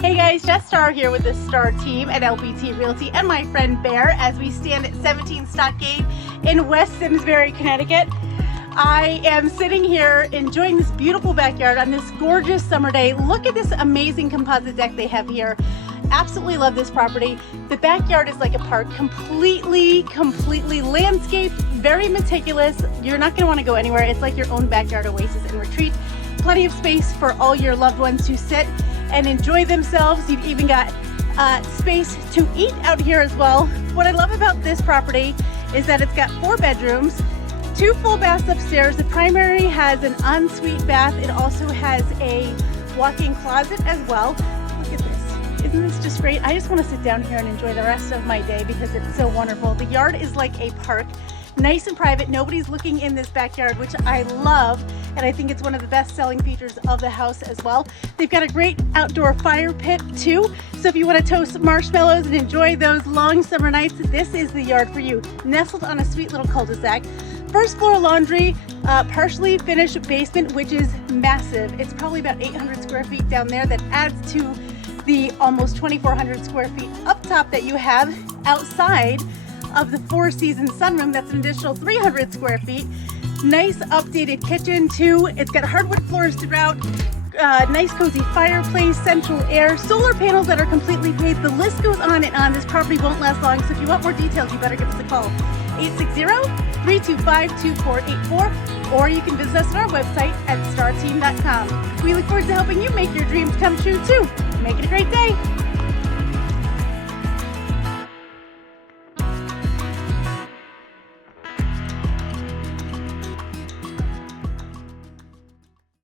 Hey guys, Jess Starr here with the Starr team at LBT Realty and my friend Bear as we stand at 17 Stockade in West Simsbury, Connecticut. I am sitting here enjoying this beautiful backyard on this gorgeous summer day. Look at this amazing composite deck they have here. Absolutely love this property. The backyard is like a park, completely landscaped, very meticulous. You're not going to want to go anywhere. It's like your own backyard oasis and retreat. Plenty of space for all your loved ones to sit and enjoy themselves. You've even got space to eat out here as well. What I love about this property is that it's got 4 bedrooms, 2 full baths upstairs. The primary has an ensuite bath. It also has a walk-in closet as well. Look at this. Isn't this just great? I just want to sit down here and enjoy the rest of my day because it's so wonderful. The yard is like a park, nice and private. Nobody's looking in this backyard, which I love, and I think it's one of the best selling features of the house as well. They've got a great outdoor fire pit too, so if you want to toast marshmallows and enjoy those long summer nights, this is the yard for you. Nestled on a sweet little cul-de-sac. First floor laundry, partially finished basement, which is massive. It's probably about 800 square feet down there. That adds to the almost 2,400 square feet up top that you have outside of the 4 seasons sunroom. That's an additional 300 square feet. Nice updated kitchen too. It's got hardwood floors throughout, nice cozy fireplace, central air, solar panels that are completely paid. The list goes on and on. This property won't last long, so if you want more details, you better give us a call. 860-325-2484, or you can visit us on our website at starteam.com. We look forward to helping you make your dreams come true too. Make it a great day.